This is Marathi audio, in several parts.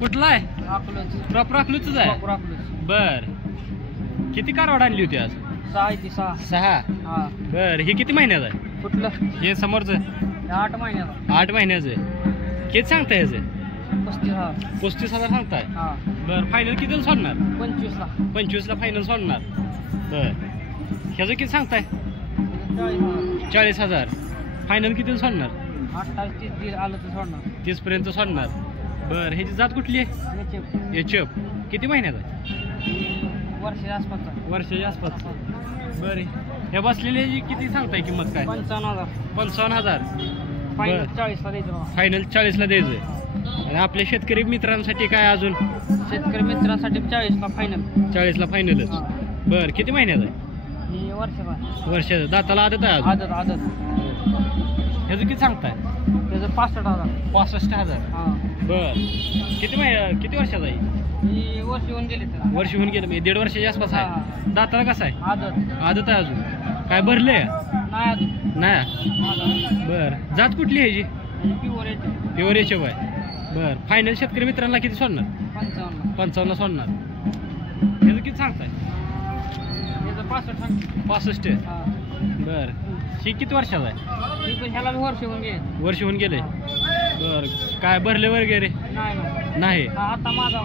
कुठला आहे? अकलूज. प्रॉपर अकलूजच आहे. प्रॉपर अकलूज. बर, किती कारवाड आणली होती आज? 6 आहे ती 6. 6. हा. बर, हे किती महिन्याचं आहे? कुठलं? हे समोरचं 8 महिन्याचा. 8 महिन्याचं आहे. किती सांगताय याचं? 35,000. 35,000 सांगताय. हा. बर, फायनल कितीला सोडणार? 25ला. 25ला फायनल सोडणार. बर, ह्याचं किती सांगताय? 40,000. 40,000. फायनल कितीला सोडणार? 28, 30 आलं तर सोडणार. 30 पर्यंत सोडणार. बर, ह्याची जात कुठली आहे? याचे एचएफ. किती महिन्याचा आहे? वर्षाच्या आसपासचा. वर्षाच्या आसपास. बरे, हे बसलेले किती सांगताय किंमत काय? 55,000. 55,000. फायनल 40ला द्यायचं बघा. फायनल 40ला द्यायचंय. आणि आपल्या शेतकरी मित्रांसाठी काय अजून? शेतकरी मित्रांसाठी 40ला फायनल. 40ला फायनलच. बर, किती महिन्याचा आहे? ही वर्षाचा. वर्षाचा. दाताला आदत आहे अजून? आदत. आदत. ह्याचं किती सांगताय? त्याचं 65,000. 65,000. हा. बर, किती वर्षाचा आहे? ही वर्ष होऊन गेली तर. वर्ष होऊन गेलं म्हणजे 1.5 वर्षाच्या आसपास आहे. दाताला कसं आहे? आदत. आदत आहे अजून. काय भरले? नाही अजून. नाही. बर, जात कुठली आहे ह्याची? प्युअर येते. प्युअर एचएफ आहे. बर, फायनल शेतकरी मित्रांना किती सोडणार? 55. 55ला सोडणार. ह्याचं किती सांगताय? त्याचं 65. 65. हा. बर, ही किती वर्षाचा आहे? ही पण ह्याला वर्ष होऊन गेले. वर्ष होऊन गेले. बर, काय भरले वगैरे? नाही. नाही. हा, आता माझा.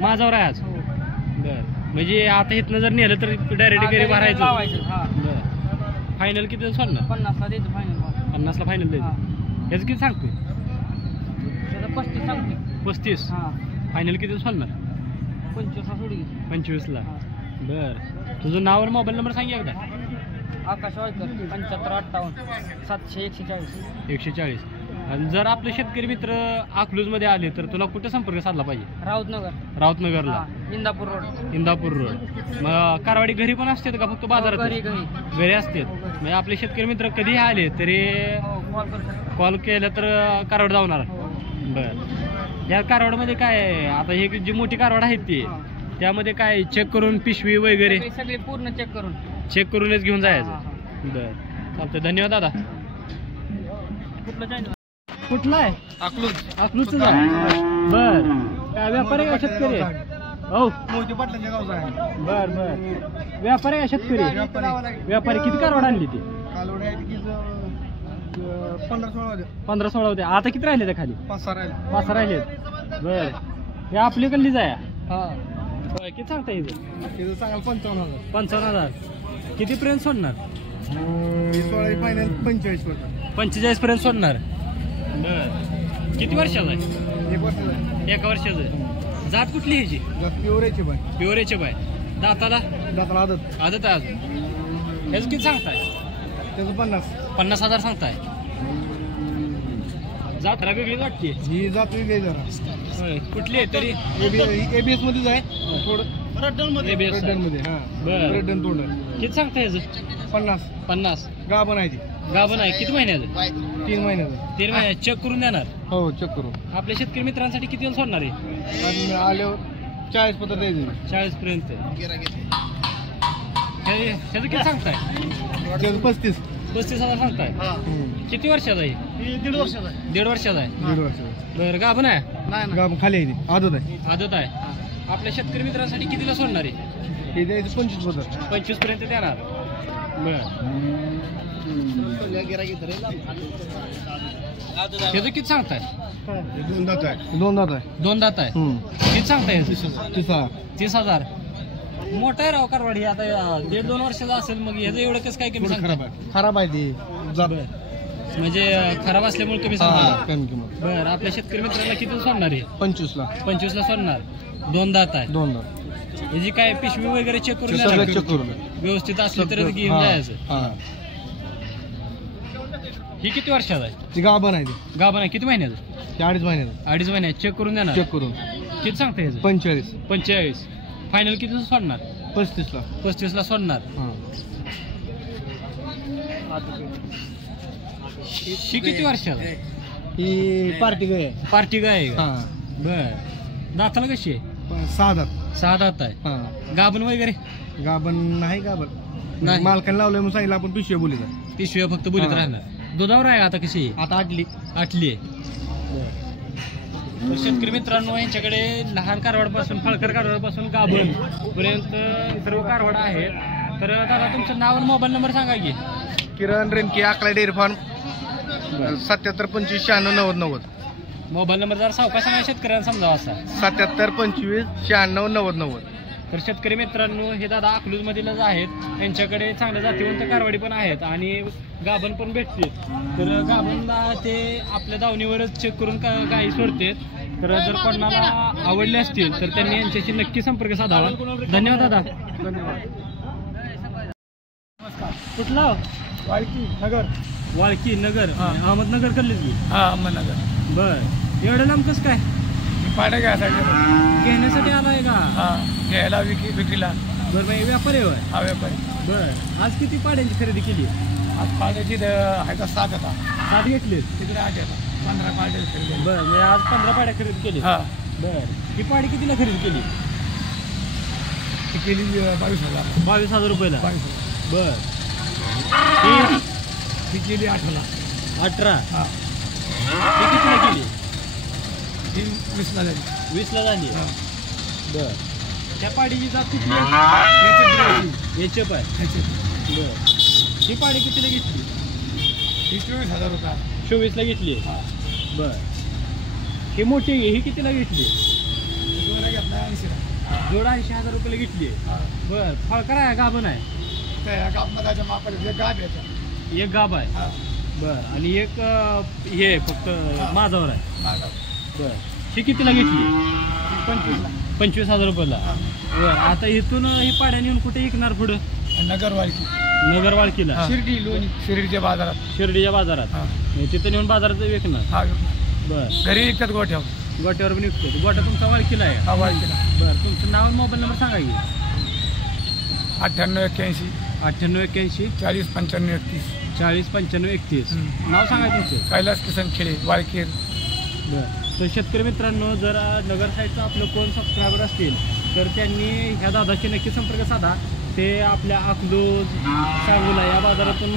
माझावर आहे आज. हो. बर, म्हणजे आता इथनं जर नेलं तर डायरेक्ट घरी भरायचं. लावायचं. हा. बर, फायनल किती सोडणार? 50ला द्यायचं फायनल. 50ला फायनल द्यायचं. ह्याचं किती सांगतोय? त्याचं 35 सांगते. 35. हा. फायनल किती सोडणार? 25ला सोडी. 25ला. बर, तुझं नाव आणि मोबाईल नंबर सांग एकदा. आकाश वायकर 75 58 700 140. 140. आणि जर आपले शेतकरी मित्र अकलूजमध्ये आले तर तुला कुठे संपर्क साधला पाहिजे? राऊतनगर. राऊतनगरला. इंदापूर रोड. इंदापूर रोड. मग कारवाडी घरी पण असते का फक्त बाजारात? घरी. घरी असते. म्हणजे आपले शेतकरी मित्र कधी आले तरी कॉल करू शकतो. कॉल केलं तर कारवाड जाणार. बर, या कारवाडमध्ये काय आहे? आता हे जी मोठी कारवाड आहेत ती त्यामध्ये काय चेक करून पिशवी वगैरे सगळे पूर्ण चेक करूनच घेऊन जायचं. बर, चालतंय. धन्यवाद दादा. कुठला आहे? अकलूजच आहे. बर, काय व्यापारी आहे का शेतकरी? हो, मोहिते पाटलांच्या गावचा आहे. बर. व्यापारी आहे शेतकरी? व्यापारी. किती कारवाड आणली ती? कालवड आहे की 15-16 होते. 15-16 होते. आता किती राहिले त्या खाली? 5-6 राहिले. 5 राहिलेत. बर, हे आपली गल्लीच आहे. हा. होय, किती सांगता येईल? तिथं सांगाल 55,000. 55,000. किती पर्यंत सोडणार? 16 फायनल 45 होतं. 45 पर्यंत सोडणार. बर, किती वर्षाचा आहे? 1 वर्षाचा आहे. 1 वर्षाचं. जात कुठली ह्याची? प्युअर यायचे बाय. प्युअर एचएफ आहे. दाताला दाताला आदत. आदत आहे अजून. ह्याचं किती सांगताय? त्याचं 50. 50,000 सांगताय. जात्रा वेगळीच वाटते. ही जात वेगळी आहे जरा. होय, कुठली आहे तरी? एबीएस मध्येच आहे. थोडं ABS आहे. रेड मध्ये. हा. बरं. रेड तोंड. किती सांगताय ह्याचं? 50. 50. गाभण आहे ती. गाभण आहे. किती महिन्याचं? 3 महिन्याचं. 3 महिने. चेक करून देणार. हो, चेक करू. आपल्या शेतकरी मित्रांसाठी किती वेळ सोडणार आहे? आणि आल्यावर 40 पत्र द्यायचे. 40 पर्यंत. ह्याचं किती सांगताय? त्याचं 35. 35,000 सांगताय. किती वर्षाचा आहे? 1.5 वर्षाचा आहे. 1.5 वर्षाचा आहे. 1.5 वर्षाचा. बरं, गाभण आहे. गाभण खाली आहे ती. आदत आहे. आदत आहे. आपल्या शेतकरी मित्रांसाठी कितीला सोडणार आहे? हे द्यायचं 25 पत्र. 25 पर्यंत देणार. बर, त्याचं किती सांगताय? 2 दात आहे. 2 दात आहे. 2 दात आहे. किती सांगताय? 30,000. मोठा आहे राव कारवाडी. आता 1.5-2 वर्षाचा असेल मग ह्याचं एवढं कसं काय कमी सांगताय? खराब आहे ती. म्हणजे खराब असल्यामुळे कमी सांगताय. कमी किंमत. बर, आपल्या शेतकरी मित्रांना किती सोडणार आहे? 25ला. 25ला सोडणार. 2 दात आहे. 2 दात. याची काय पिशवी वगैरे चेक करून सगळं देणार? चेक करून व्यवस्थित असली तर घेऊन जायचं. हा. ही किती वर्षाचा आहे? ती गाभण आहे ती. गाभण आहे. किती महिन्याचं? ती 2.5 महिन्याचं. 2.5 महिन्यात चेक करून देणार. चेक करून. किती सांगता याचं? 45. 45. फायनल किती सोडणार? 35ला. 35ला सोडणार. ही किती वर्षाला? ही पार्टी गाय आहे. पार्टी गाय आहे का? हा. बर, दाताला कशी आहे? 6 दात. 6 दात आहे. हा. गाभण वगैरे गाभण नाही. गाभण नाही. मालकाने लावलं म्हणून सांगितलं आपण पिशव्या बोलीचा. पिशव्या फक्त बोलीत हा. राहणार. दुधावर आहे आता कशी आहे? आता आटली. आटली आहे. तर शेतकरी मित्रांनो यांच्याकडे लहान कारवाडपासून फळकर कारवाडपासून गाभण पर्यंत सर्व कारवाड आहेत. तर दादा तुमचं नाव आणि मोबाईल नंबर सांगा की. किरण रेणके, अकला डेअरी फार्म, 77 25 96 90 90. मोबाईल नंबर जरा सावकाश सांगा शेतकऱ्यांना समजावा असा. 77 25 96 90 90. तर शेतकरी मित्रांनो हे दादा अकलूजमधीलच आहेत. त्यांच्याकडे चांगल्या जातीवंत कारवाडी पण आहेत आणि गाभण पण भेटते. तर गाभणला ते आपल्या दावणीवरच चेक करून गायी सोडते. तर जर कोणाला आवडले असतील तर त्यांनी यांच्याशी नक्की संपर्क साधावा. धन्यवाद दादा. धन्यवाद. कुठला वाळकी नगर. वाळकी नगर अहमदनगर करलीच मी. हा, अहमदनगर. बर एवढं लांब कसं काय पाड्या घ्यायसाठी घेण्यासाठी आलाय का? हा, घ्यायला विक्रीला. बरं मग व्यापारी होय. हा, व्यापारी. बर आज किती पाड्यांची खरेदी केली? आज पाड्याची आहे का 7 आता. 7 घेतली. तिकडे 8 आता 15 पाड्या खरेदी. बर म्हणजे आज 15 पाड्या खरेदी केली. हा. बर ही पाडी कितीला खरेदी केली? ती केली 22,000. 22,000 रुपयाला. 22,000. बर ती केली 8ला. 18. हा, ही कितीला केली? ती 20ला झाली. 20ला झाली. हा. बर त्या पाडीची जात कुठली? याची एचएफ आहे. याची. बर ही पाडी कितीला घेतली? ही 24,000 रुपये. 24ला घेतली. हा. बर ही मोठी ही कितीला घेतली? जोडा घेतला 80ला. जोडा 80,000 रुपयाला घेतली. हा. बर फळकर आहे गाभण आहे? त्या कापमताच्या मापाला गाभ येतात. एक गाभ आहे. हा. बर आणि एक हे फक्त माझावर आहे. हा, गाभ. बर ही कितीला घेतली? 25ला. 25,000 रुपयाला. हा. बर आता इथून ही पाड्या नेऊन कुठे विकणार पुढं? नगर वाळकी. नगर वाळकीला. शिर्डी लोणी. शिर्डीच्या बाजारात. शिर्डीच्या बाजारात. हा. तिथं नेऊन बाजारात विकणार. हा, बर घरी विकतात गोठ्यावर. गोट्यावर पण विकतो. गोटा तुमचा वाळकीला आहे. हा, वाळकीला. बर तुमचं नाव आणि मोबाईल नंबर सांगा की. 98 81 98 81 40 95 31. 40 95 31. हम्म. नाव सांगा तुमचं. कैलास किसन खेडे, वाळकीर. बरं तर शेतकरी मित्रांनो जर नगर साईडचं आपलं कोण सबस्क्रायबर असतील तर त्यांनी ह्या दादाशी नक्की संपर्क साधा. ते आपल्या अकलूज सांगोला या बाजारातून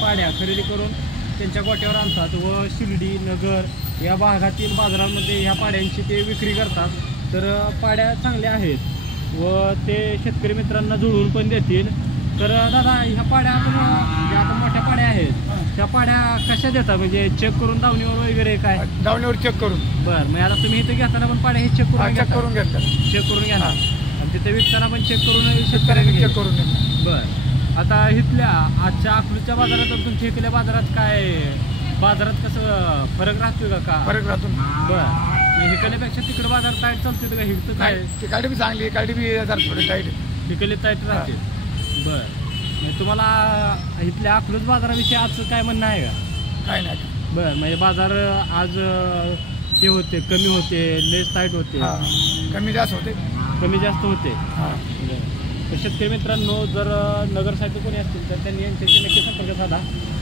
पाड्या खरेदी करून त्यांच्या गोट्यावर आणतात व शिर्डी नगर या भागातील बाजारांमध्ये ह्या पाड्यांची ते विक्री करतात. तर पाड्या चांगल्या आहेत व ते शेतकरी मित्रांना जुळवून पण देतील. तर दादा ह्या पाड्या आपण ज्या आता मोठ्या पाड्या आहेत त्या पाड्या कशा देतात म्हणजे चेक करून दावणीवर वगैरे काय? दावणीवर चेक करून. बरं मग आता तुम्ही इथे घेताना पण पाड्या हे चेक करून चेक करून घेतात. चेक करून घेणार आणि तिथे विकताना पण चेक करून शेतकऱ्यांनी चेक करून घेतात. बरं आता इथल्या आजच्या अकलूजच्या बाजारात आणि तुमच्या इथल्या बाजारात काय बाजारात कसं फरक राहतोय का? फरक राहतो. बरं इकडल्यापेक्षा तिकडे बाजार टाईट चालते का? इथं काय ती गाडी बी चांगली, गाडी बी जरा थोडी टाईट. तिकडले टाईट राहते. बरं म्हणजे तुम्हाला इथल्या अकलूज बाजाराविषयी आजचं काय म्हणणं आहे का? काय नाही. बरं म्हणजे बाजार आज हे होते कमी होते लेस टाईट होते हा, कमी जास्त होते. कमी जास्त होते. हा. तर शेतकरी मित्रांनो जर नगर साईड कोणी असतील तर त्यांनी यांच्याशी नक्की संपर्क साधा.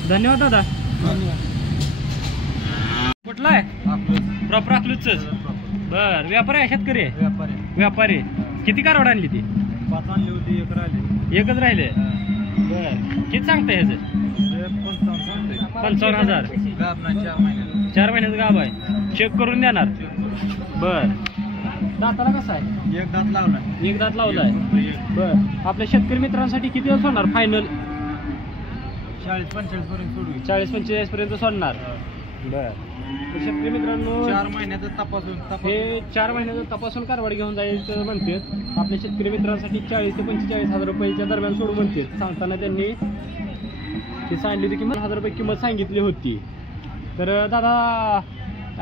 धन्यवाद दादा. धन्यवाद. कुठला आहे? प्रॉपर अकलूजच. बरं व्यापारी आहे शेतकरी? व्यापारी. किती कारवड आणली ती? 5 आणली होती, 1 राहिली. एकच राहिले. बरं किती सांगता ह्याचं? 55,000. 4 महिन्याचं गाभ आहे. चेक करून देणार. बर दाताला कसा आहे? 1 दात लावला. 1 दात लावलाय. बर आपल्या शेतकरी मित्रांसाठी किती दिवस होणार फायनल? 40-45 पर्यंत सोडू. 40-45 पर्यंत सोडणार. बर शेतकरी मित्रांनो 4 महिन्याचं तपासून हे 4 महिन्याचं तपासून कारवाड घेऊन जायचं म्हणते. आपल्या शेतकरी मित्रांसाठी 40,000 ते 45,000 रुपयाच्या दरम्यान सोडू म्हणते. सांगताना त्यांनी ती सांगितली होती किंमत 1,000 रुपये किंमत सांगितली होती. तर दादा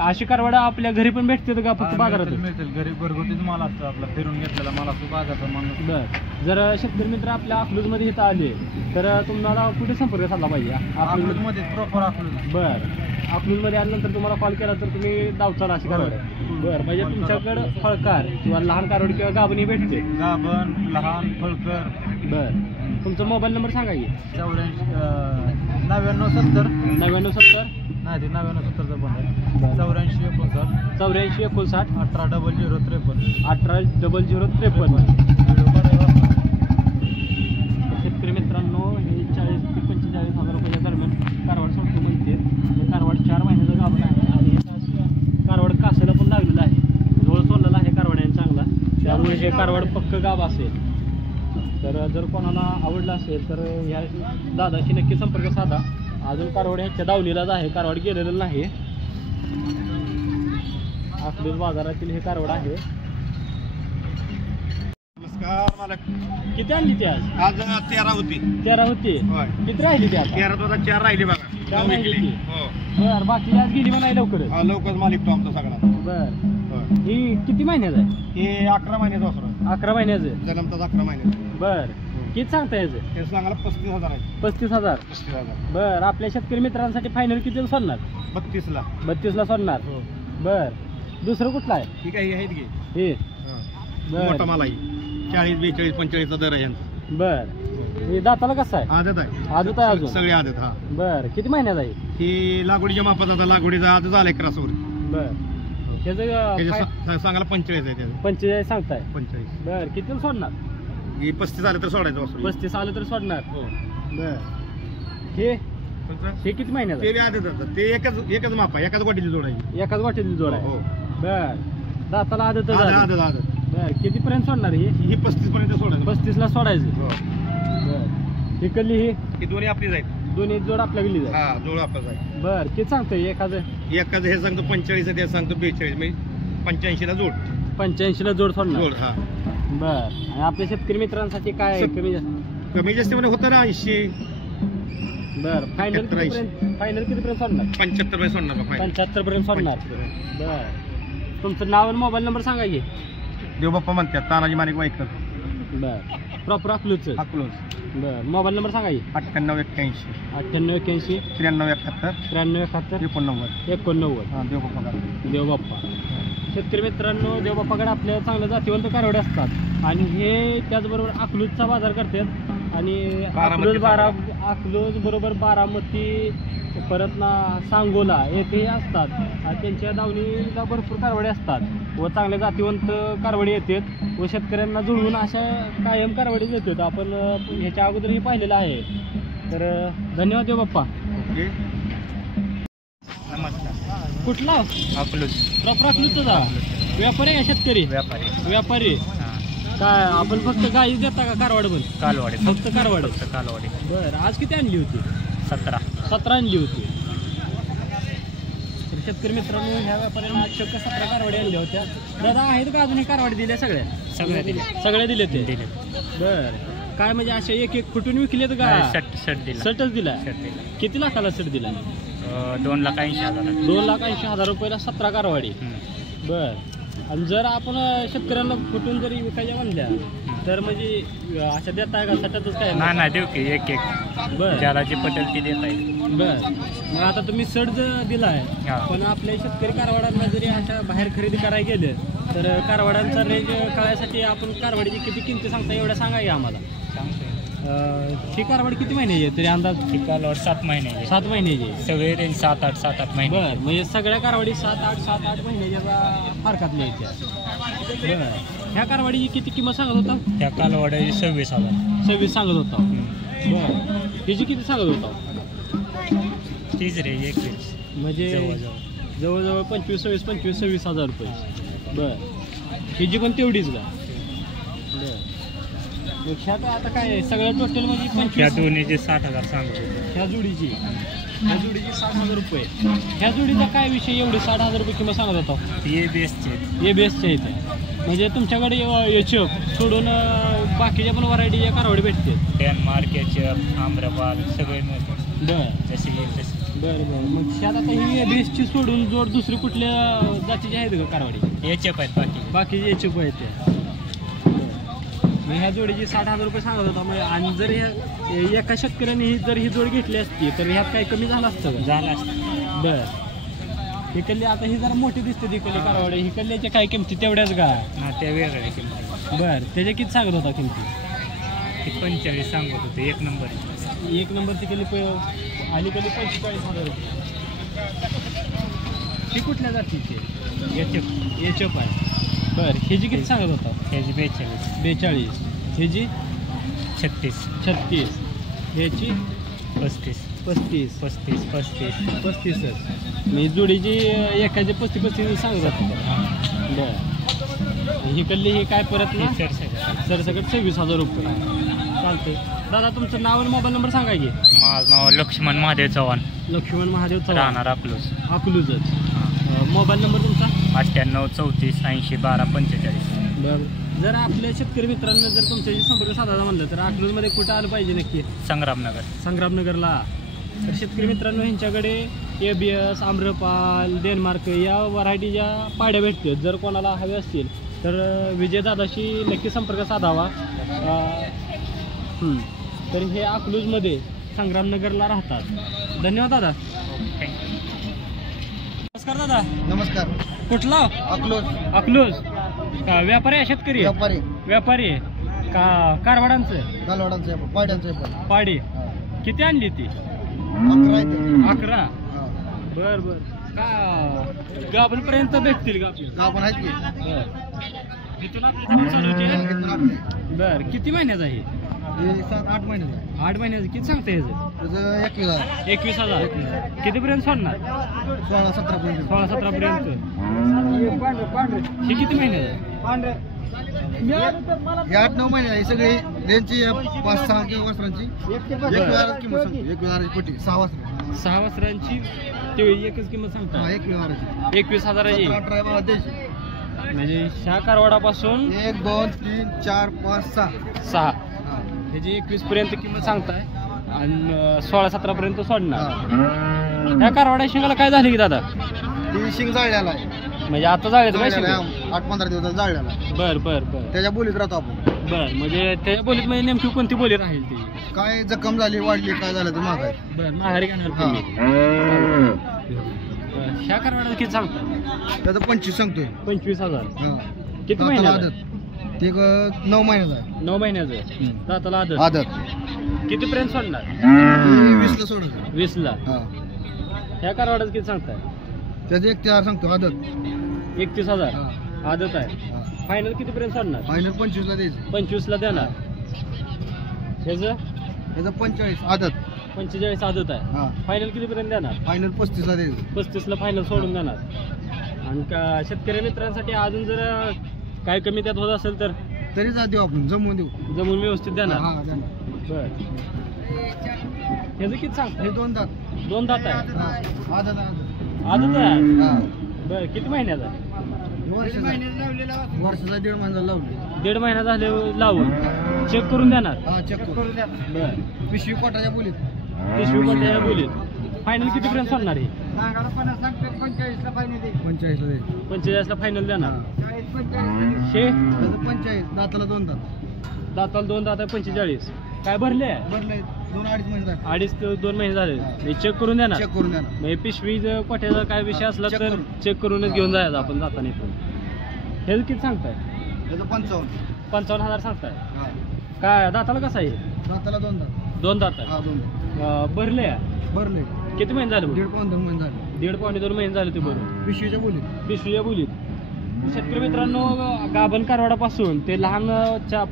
अशी कारवाड आपल्या घरी पण भेटते का फक्त बाजारात? मिळतील. घरी घरगुतीच माल असतो आपला, फिरून घेतलेला माल असतो, बाजाराचा माल. बर जर शेतकरी मित्र आपल्या अकलूजमध्ये इथं आले तर तुम्हाला कुठे संपर्क साधला पाहिजे? अकलूजमध्ये प्रॉपर अकलूज. बर अकलूजमध्ये आल्यानंतर तुम्हाला कॉल केला तर तुम्ही दावचाल अशी कारवाड. बरं म्हणजे तुमच्याकडं फळकार किंवा लहान कारवाड किंवा गाभणी भेटते? गाभण, लहान, फळकर. बर तुमचा मोबाईल नंबर सांगा की. 9970. 9970 नाही ते 9970चा पण आहे. बरं. 8459. 8459 180053. 180053. शेतकरी मित्रांनो हे 40,000 ते 45,000 रुपयाच्या दरम्यान कारवाड सोडतो म्हणते. कारवाड 4 महिन्याचा गाभण आहे आणि कारवाड हे कारवाड पक्क गाव असेल तर जर कोणाला आवडलं असेल तर ह्या दादाशी नक्की संपर्क साधा. अजून कारवाड ह्याच्या दावणीलाच आहे, कारवाड गेलेलं नाही. अकलूज बाजारातील हे कारवाड आहे. नमस्कार मालक. किती आणली ती आज? आज 13 होती. 13 होती. होय. किती राहिली ती आता? 13 आता 4 राहिली बघा. 4 राहिली ती. हो. बर, बाकी आज गेली म्हणाय लवकर. हा, लवकर मालिक तो आमचा सगळा. बर, होय. ही किती महिन्यात आहे? हे 11 महिन्याचं वासरू. 11 महिन्याचं. जन्मताच 11 महिन्याचं. बर, किती सांगता याचं? हे सांगायला 35,000 आहे. 35,000. 35,000. बर, आपल्या शेतकरी मित्रांसाठी फायनल किती सोडणार? 32ला. 32ला सोडणार. हो. बर, दुसरं कुठलं आहे? ठीक आहे, हे आहेत की. हे हा. बर. मोठा माल आहे. 40, 42, 45चा दर आहे यांचा. बर, हे दाताला कसं आहे? आदत आहे. आजच आहे अजून. सगळे आदत. हा. बर, किती महिन्यात आहे? ही लागवडीच्या मापात आता लागवडीचा आज झालाय क्रॉसवर. बर, त्याचं सांगायला 45 आहे त्याचं. 45 सांगताय. 45. बर, किती सोडणार? ही 35 आलं तर सोडायचं वासरू. 35 आलं तर सोडणार. हो. बर, हे कोणतं? हे किती महिन्यात ते बी आदत आता. ते एकच माप आहे, एकाच गोटीची जोडायची. आहे? एकाच वाटेली जोड आहे. हो. बर, दाताला आदत आदत. बर, कितीपर्यंत सोडणार ही? ही 35 पर्यंत सोडायचं. 35ला सोडायचं. हो. बर, इकडली ही ही दोन्ही आपलीच आहेत. दोन्ही जोड आपल्या गेली जाईल. हा, जोड आपलाच आहे. बर, किती सांगतोय एखादं? एकाच हे सांगतो 45 आहे, ते सांगतो 42. म्हणजे 85ला जोड. 85ला जोड सोडणार. जोड. हा. बर, आणि आपल्या शेतकरी मित्रांसाठी काय आहे? कमी जास्त? कमी जास्त म्हणजे होतं ना 80. बर, फायनल 70, 80. कितीपर्यंत सोडणार? 75 रुपये सोडणार बा फायनल. 75 पर्यंत सोडणार. 75. बर, तुमचं नाव आणि मोबाईल नंबर सांगा की. देवबाप्पा म्हणतात, तानाजी माणिक वाईकर. बर, प्रॉपर अकलूजचं. अकलूज. बर, मोबाईल नंबर सांगा की. 98 81 98 81 93 71 93 71 89. 89. हा, देवबाप्पा करा. देवबाप्पा. शेतकरी मित्रांनो, देवबाप्पाकडे आपल्या चांगलं जातीवंत कारवडे असतात आणि हे त्याचबरोबर अकलूजचा बाजार करतात आणि अकलूज बरोबर बारामती, परत ना सांगोला येथे असतात आणि त्यांच्या दावणीला भरपूर कारवडे असतात व चांगल्या जातीवंत कारवडे येतात व शेतकऱ्यांना जुळवून अशा कायम कारवडे देतात. आपण ह्याच्या अगोदरही पाहिलेलं आहे. तर धन्यवाद देवबाप्पा. ओके. नमस्कार. कुठला? अकलूज. प्रॉपर अकलूजचा व्यापारी आहे का शेतकरी? व्यापारी. काय आपण फक्त गाई देता का कारवाड पण? कालवाडी. फक्त कारवाड. कालवाडी. बर, आज किती आणली होती? 17 आणली होती. तर शेतकरी मित्रांनो, ह्या व्यापाऱ्यांना आज चक्क 17 कारवाडी आणल्या होत्या. दादा आहेत का अजून ही कारवाडी दिल्या? सगळ्या दिले ते. बर, काय म्हणजे असे एक एक फुटून विकलेत का? सटच दिला. किती लाखाला सट दिला? 2,80,000. 2,80,000 रुपयाला 17 कारवाडी. बर, आणि जर आपण शेतकऱ्यांना फुटून जरी विकायच्या म्हणल्या तर म्हणजे अशा देताय का? सटातच काय? नाही देऊ की एक बर, ज्याला जे पटेल ते देता येईल. बर, मग आता तुम्ही सट दिला आहे, हा. पण आपल्या शेतकरी कारवाडांना जरी अशा बाहेर खरेदी करायला गेलं तर कारवाडांचा रेंज कळायसाठी आपण कारवाडीची किती किमती सांगता एवढ्या सांगा की आम्हाला. ही कारवाड किती महिन्याची आहे तरी अंदाज? कालवाड 7 महिने. 7 महिन्याची. सगळे रेंज 7-8 महिने. बर, म्हणजे सगळ्या कारवाडी 7-8 महिन्याच्या फारकातल्या येत्या. बर, ह्या कारवाडीची किती किंमत सांगत होता? त्या कालवाड्याची 26,000. 26 सांगत होता. बर, हिची किती सांगत होता? तीच रे 21. म्हणजे जवळजवळ 25,000 रुपये. बर, हिची पण तेवढीच का? बर, मग ह्यात आता काय सगळ्या टोटल म्हणजे त्या 25. दोन्हीचे 60,000 सांगतो. ह्या जोडीची 60,000 रुपये. ह्या जोडीचा काय विषय एवढी 60,000 रुपये किंमत सांगत होता? हे बेस्टचे. हे बेस्टच्या इथे म्हणजे तुमच्याकडे एचएफ सोडून बाकीच्या पण व्हरायटीच्या कारवडी भेटते? डेन्मार्क, एचएफ, आम्रपाल सगळे मिळतात. बरं, जसे येईल तसे. बरं. मग ह्यात आता ही बेस्टची सोडून जोड दुसरी कुठल्या जातीची आहेत का कारवडी? एचएफ आहेत बाकीचे एचएफ आहेत त्या. मग ह्या जोडीची 60,000 रुपये सांगत होता. म्हणजे आणि जर ह्या एका शेतकऱ्याने जर ही जोड घेतली असती तर ह्यात काही कमी झालं असतं का? झालं असतं. बरं, हिकडली आता ही जरा मोठी दिसते तिकडली कारवाडी. हिकडल्याच्या काय किमती तेवढ्याच का? हा, त्या वेगळ्या किंमत. बरं, त्याच्या किती सांगत होता किमती? ते 45 सांगत होते. 1 नंबर. 1 नंबर तिकडली अलीकडली 45,000 रुपये. ही कुठल्या जातीची? एचएफ आहे. बरं, ह्याची किती सांगत होता? ह्याची 42. ह्याची 36. ह्याची 35. 35. मी जोडीची एकाची 35 सांगत होता. बरं, इकडली ही काय परत ना सरसकट 26,000 रुपये. चालते दादा, तुमचं नाव आणि मोबाईल नंबर सांगा की. माझं नाव लक्ष्मण महादेव चव्हाण, लक्ष्मण महादेव चव्हाण, राहणार अकलूज. अकलूजच. मोबाईल नंबर तुमचा? 98 34 80 12 45. बरं. जर आपल्या शेतकरी मित्रांना जर तुमच्याशी संपर्क साधायचा म्हणलं तर अकलूजमध्ये कुठं आलं पाहिजे नक्की? संग्रामनगर. संग्रामनगरला. तर शेतकरी मित्रांनो ह्यांच्याकडे ABS, आम्रपाल, डेन्मार्क या व्हरायटीच्या पाड्या भेटतात. जर कोणाला हवे असतील तर विजयदादाशी नक्की संपर्क साधावा. तर हे अकलूजमध्ये संग्रामनगरला राहतात. धन्यवाद दादा. नमस्कार दादा. नमस्कार. कुठला? अकलूज. अकलूज. का व्यापारी आहे शेतकरी? व्यापारी. व्यापारी आहे का कारवाडांचं? कालवाडांचं आहे, पाड्यांचं आहे पण. पाडी. किती आणली ती? 11 आहे ते. 11. बर बर. का गाभणपर्यंत भेटतील का आपल्याला? गाव पण आहेत की. बर. इथून आपली जमीन चालू होती. बर. किती महिन्याचं आहे? हे 7-8 महिने झाले. 8 महिन्याचं. किती सांगता ह्याचं? त्याचं 21,000. 21,000. कितीपर्यंत सोडणार? 16-17 पर्यंत. 16-17 पर्यंत. हे किती महिन्याचं? हे 8-9 महिने आहे सगळी. त्यांची 5-6 किंवा वस्त्रांची 1,000 किंमत सांगतो. 1,000 पट्टी 6 वस्त्र. 6 वस्त्रांची ते एकच किंमत सांगता? 1,000. 21,000ची. 17-18 बाबा द्यायची. म्हणजे ह्या कारवाडापासून 1 2 3 4 5 6. 6 ह्याची 21 पर्यंत किंमत सांगताय आणि 16-17 पर्यंत सोडणार. ह्या कारवाड्या शिंगाला काय झालं की दादा? ती शिंग जाळल्याला आहे. म्हणजे आता जाळ्यात काय शिंग? 8-15 दिवसात जाळल्याला. बर बर बर. त्याच्या बोलीत राहतो आपण. बर. म्हणजे त्याच्या बोलीत म्हणजे नेमकी कोणती बोली राहील ती? काय जखम झाली, वाढली, काय झालं तर मागाय. बर. माघारी घेणार हा. तुम्ही. ह्या कारवाड्याला किती सांगता? त्याचं 25 सांगतोय. 25,000. हा. किती दाताला महिन्याचं? आदत. ते 9 महिन्याचा आहे. 9 महिन्याचं. दाताला आदत. आदत. किती पर्यंत सोडणार? 20 ला सोडत. 20ला. हा. ह्या कारवाड्याचं किती सांगताय? त्याचं 1,000 सांगतो आदत. 31,000 हा. आदत आहे. हा. फायनल किती पर्यंत सोडणार? फायनल 25 ला द्यायचं. 25ला देणार. ह्याचं त्याचं 45 आदत. 45 आदत आहे. हा. फायनल किती पर्यंत देणार? फायनल 35 ला द्यायचं. 35ला फायनल सोडून देणार. आणि का शेतकरी मित्रांसाठी अजून जर काय कमी त्यात होत असेल तर तरी जा देऊ आपण, जमवून देऊ. जमून व्यवस्थित देणार. हा, देणार. बर. ह्याचं किती सांग? हे 2 दात. 2 दात आहे. हा. आदत. आदत आहे. हा. बर. किती महिन्याचा? वर्षाचा 1.5 महिना लावली. 1.5 महिना झाले लावून चेक करून देणार. हा, चेक करून द्या. बर. पिशवी कोटाच्या बोलीत. पिशवी कोणत्या बोलीत? फायनल किती पर्यंत सोडणार आहे? 45 ला द्यायचं. 45ला फायनल देणार. शे त्याचं 45. दाताला 2 दात. दाताला 2 दात आहे. 45. काय भरले आहे? भरलंय 2-2.5 महिने झाले. 2.5 ते 2 महिने झाले. हे चेक करून देणार. चेक करून द्या ना. म्हणजे पिशवी जर कोट्याचा काय विषय असला चेक तर करून. चेक करूनच घेऊन जायचं आपण जाताना इथून. हे किती सांगताय? त्याचं 55. 55,000 सांगताय. हा. काय दाताला कसं आहे? दाताला 2 दात. 2 दात आहे. हा, 2 दात. भरले आहे. भरले. किती महिने झाले? 1.5-2 महिने झाले. 1.5-2 महिने झाले ते भरून. पिशवीच्या बोलीत. पिशवीच्या बोलीत. शेतकरी मित्रांनो, गाभण कारवाडापासून ते लहान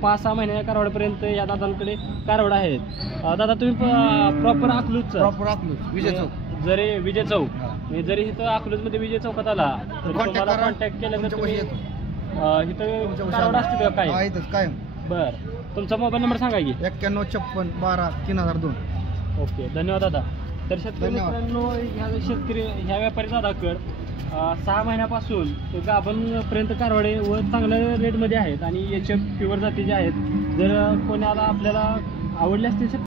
5-6 महिन्या कारवाड्यापर्यंत या दादांकडे कारवाड आहेत. दादा तुम्ही प्रॉपर अकलूजचा? प्रॉपर अकलूज. विजय चौक. जरी विजय चौक हा. म्हणजे जरी इथं अकलूजमध्ये विजय चौकात आला तर Contact तुम्हाला करा. कॉन्टॅक्ट केल्यानंतर तुमच्या तुम्ही पाशी इथं तुमच्या कारवाड असतील का काय? हा, इथंच कायम. बर. तुमचा मोबाईल नंबर सांगा की. 91 56 12 3002. ओके. धन्यवाद दादा. तर शेतकरी धन्यवाद. मित्रांनो, ह्या व्यापारी दादाकडं 6 महिन्यापासून ते गाभणपर्यंत कारवाडे व चांगल्या रेटमध्ये आहेत आणि याच्या प्युअर जातीचे आहेत. जर कोणाला आपल्याला आवडले असतील